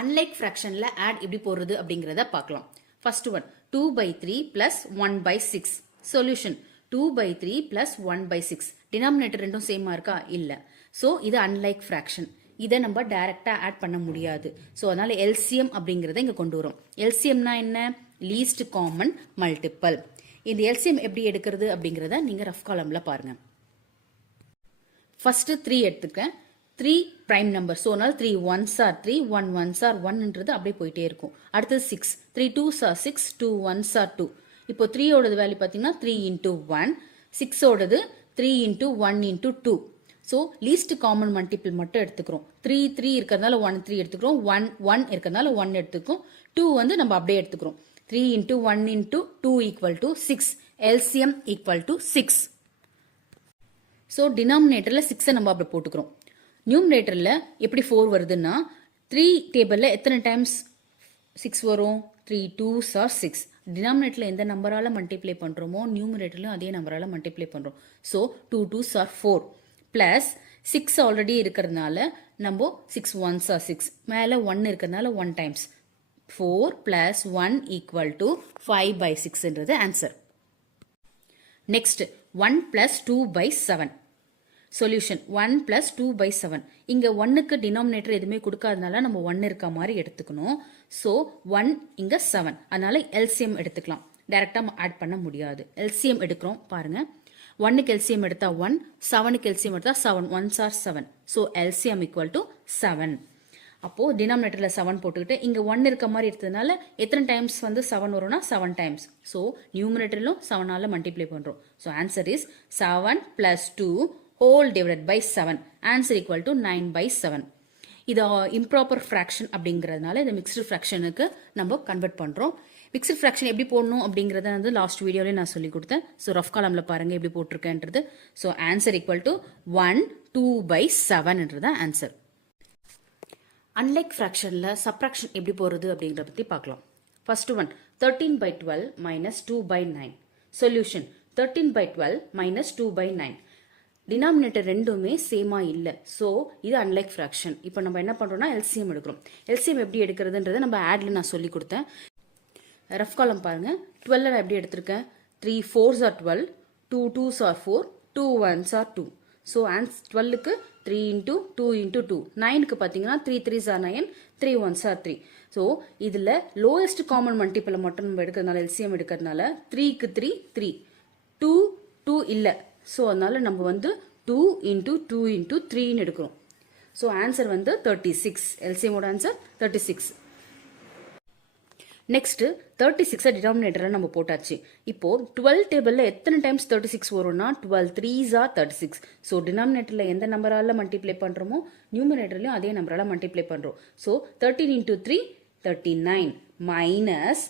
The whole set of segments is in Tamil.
அன்லைக் ஃப்ராக்ஷனில் ஆட் எப்படி போடுறது அப்படிங்கிறத பார்க்கலாம். First one 2/3 plus 1/6. Solution 2/3 plus 1/6. Denominator ரெண்டும் சேமா இருக்கா? இல்லை. ஸோ இது அன்லைக் ஃப்ராக்ஷன். இதை நம்ம டைரக்டாக ஆட் பண்ண முடியாது. ஸோ அதனால எல்சிஎம் அப்படிங்கிறத இங்கே கொண்டு வரும். எல்சிஎம்னா என்ன? Least common multiple. இந்த எல்சிஎம் எப்படி எடுக்கிறது அப்படிங்கிறத நீங்கள் ரஃப் காலமில் பாருங்கள். First 3 எடுத்துக்கேன். 3 prime number. So, 3 1s are 3, 1 1s are 1 அப்படியே போயிட்டே இருக்கும். அடுத்தது 6. 3 2s are 6, 2 1s are 2. இப்போ 3 ஓடது வேல்யூ பார்த்தீங்கன்னா 3 into 1. 6 ஓடது 3 into 1 into 2. So least common multiple மட்டும் எடுத்துக்கிறோம். 3 3 இருக்கிறதுனால 1 3 எடுத்துக்கிறோம். 1 1 இருக்கிறதுனால 1 எடுத்துக்கிறோம். 2 வந்து நம்ம அப்படியே எடுத்துக்கிறோம். 3 into 1 into 2 equal to 6. LCM equal to 6. So டினாமினேட்டரில் 6 நம்ம அப்படி போட்டுக்கிறோம். நியூமரேட்டரில் எப்படி 4 வருதுன்னா 3 டேபிளில் எத்தனை டைம்ஸ் 6 வரும்? 3 2s are 6. டினாமினேட்டரில் எந்த நம்பரால் மல்டிப்ளை பண்ணுறோமோ நியூமரேட்டர்லையும் அதே நம்பரால் மல்டிப்ளை பண்ணுறோம். So 2 2s are 4 plus 6 already இருக்கிறதுனால நம்ம 6 1s are 6. மேலே 1 இருக்கிறதுனால 1 times 4 plus 1 equal to 5/6 answer. Next 1 plus 2/7. Solution 1 plus 2/7. இங்கே 1க்கு டினாமினேட்டர் எதுவுமே கொடுக்காதனால நம்ம 1 இருக்க மாதிரி எடுத்துக்கணும். ஸோ 1 இங்கே 7. அதனால எல்சிஎம் எடுத்துக்கலாம். டைரெக்டாக ஆட் பண்ண முடியாது. எல்சிஎம் எடுக்கிறோம் பாருங்க. 1க்கு எல்சிஎம் எடுத்தா 1, 7க்கு எல்சிஎம் எடுத்தா 7. 1s are 7. So LCM equal to 7. அப்போது டினாமினேட்டரில் 7 போட்டுக்கிட்டு இங்கே 1 இருக்க மாதிரி எடுத்ததுனால எத்தனை டைம்ஸ் வந்து 7 வரும்னா 7 டைம்ஸ். ஸோ நியூமரேட்டரிலும் 7ஆல் மல்டிப்ளை பண்ணுறோம். So answer is 7 plus 2 whole divided by 7. Answer equal to 9/7. இது improper fraction அப்படிங்கிறதுனால இந்த மிக்ஸ்டு ஃப்ராக்ஷனுக்கு நம்ம கன்வெர்ட் பண்ணுறோம். மிக்ஸ்டு ஃப்ராக்ஷன் எப்படி போடணும் அப்படிங்கிறத வந்து லாஸ்ட் வீடியோலேயே நான் சொல்லி கொடுத்தேன். ஸோ ரஃப் காலமில் பாருங்கள் எப்படி போட்டிருக்கேன்றது. So answer equal to 1 2/7 answer. Unlike ஃப்ராக்ஷனில் சப்ராக்ஷன் எப்படி போடுறது அப்படிங்கிறத பற்றி பார்க்கலாம். First one 13/12 minus 2/9. Solution 13/12 minus 2/9. Denominator ரெண்டுமே சேமா இல்லை. ஸோ இது அன்லைக் ஃப்ராக்ஷன். இப்போ நம்ம என்ன பண்ணுறோம்னா எல்சிஎம் எடுக்கிறோம். எல்சிஎம் எப்படி எடுக்கிறதுன்றதை நம்ம ஆட்ல நான் சொல்லி கொடுத்தேன். ரஃப் காலம் பாருங்க. 12 எப்படி எடுத்திருக்கேன்? 3 4s are 12, 2 2s are 4, 2 1s are 2. So 12க்கு 3 into 2 into 2. 9க்கு பார்த்தீங்கன்னா 3 3s are 9, 3 1s are 3. So இதில் லோயஸ்ட் காமன் மல்டிபிளை மட்டும் நம்ம எடுக்கிறதுனால எல்சிஎம் எடுக்கிறதுனால 3க்கு 3 3, 2 2 இல்லை. ஸோ அதனால நம்ம வந்து 2 into 2 into 3ன்னு எடுக்கிறோம். ஸோ ஆன்சர் வந்து 36. எல்சிஎமோட ஆன்சர் 36. நெக்ஸ்ட் 36 டினாமினேட்டரை நம்ம போட்டாச்சு. இப்போ 12 டேபிளில் எத்தனை டைம்ஸ் 36 வரும்னா 12 3s are 36. ஸோ டினாமினேட்டரில் எந்த நம்பரால் மல்டிப்ளை பண்ணுறோமோ நியூமரேட்டர்லையும் அதே நம்பரால் மல்டிப்ளை பண்ணுறோம். So 13 into 3 39 minus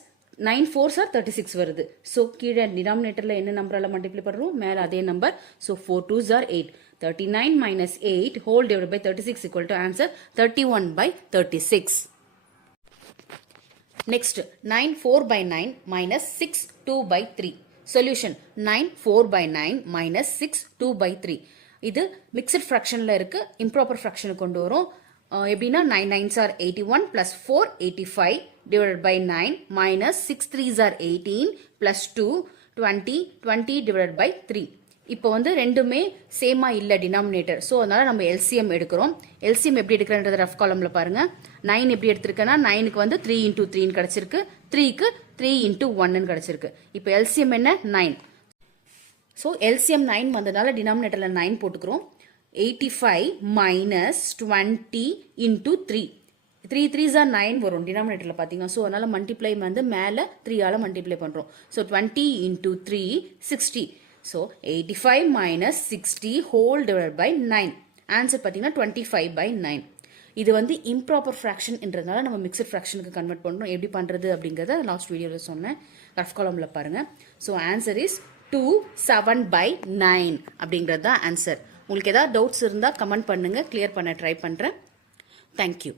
9 4s are 36 வருது. ஸோ கீழே டினாமினேட்டரில் என்ன நம்பரால் மல்டிப்ளை பண்ணுறோம்? மேலே அதே number. So 4 2s are 8. 39 minus 8 whole divided by 36 equal to answer 31/36. Next 9 4/9 minus 6 2/3. Solution 9 4/9 minus 6 2/3. இது மிக்சட் ஃப்ராக்ஷனில் இருக்கு. இம்ப்ராப்பர் ஃப்ராக்ஷனுக்கு கொண்டு வரும். எப்படின்னா 9 9s are 81 plus 4 85 divided by 9 minus 6 3s are 18 plus 2 20 20 divided by 3. இப்போ வந்து ரெண்டுமே சேமா இல்லை டினாமினேட்டர். ஸோ அதனால நம்ம எல்சிஎம் எடுக்கிறோம். எல்சிஎம் எப்படி எடுக்கிறன்றது ரஃப் காலமில் பாருங்க. 9 எப்படி எடுத்திருக்கேன்னா 9க்கு வந்து 3 into 3ன்னு கிடச்சிருக்கு. 3க்கு 3 into 1ன்னு கிடச்சிருக்கு. இப்போ எல்சிஎம் என்ன? 9. ஸோ எல்சிஎம் 9 வந்ததால டினாமினேட்டரில் 9 போட்டுக்கிறோம். 85 minus 20 into 3. 3 3s are 9 வரும் டினாமினேட்டரில் பார்த்தீங்கன்னா. ஸோ அதனால் மல்டிப்ளை வந்து மேலே 3ஆல் மல்டிப்ளை பண்ணுறோம். So 20 into 3 60. So 85 minus 60 whole divided by 9. Answer பார்த்தீங்கன்னா 25/9. இது வந்து இம்ப்ராப்பர் ஃப்ராக்ஷன்ன்றதுனால நம்ம மிக்சட் ஃப்ராக்ஷனுக்கு கன்வெர்ட் பண்ணுறோம். எப்படி பண்ணுறது அப்படிங்கிறத லாஸ்ட் வீடியோவில் சொன்னேன். ரஃப் காலமில் பாருங்கள். ஸோ ஆன்சர் இஸ் 2 7/9 அப்படிங்கிறது தான் ஆன்சர். உங்களுக்கு ஏதாவது டவுட்ஸ் இருந்தால் கமெண்ட் பண்ணுங்கள். கிளியர் பண்ண ட்ரை பண்ணுறேன். தேங்க்யூ.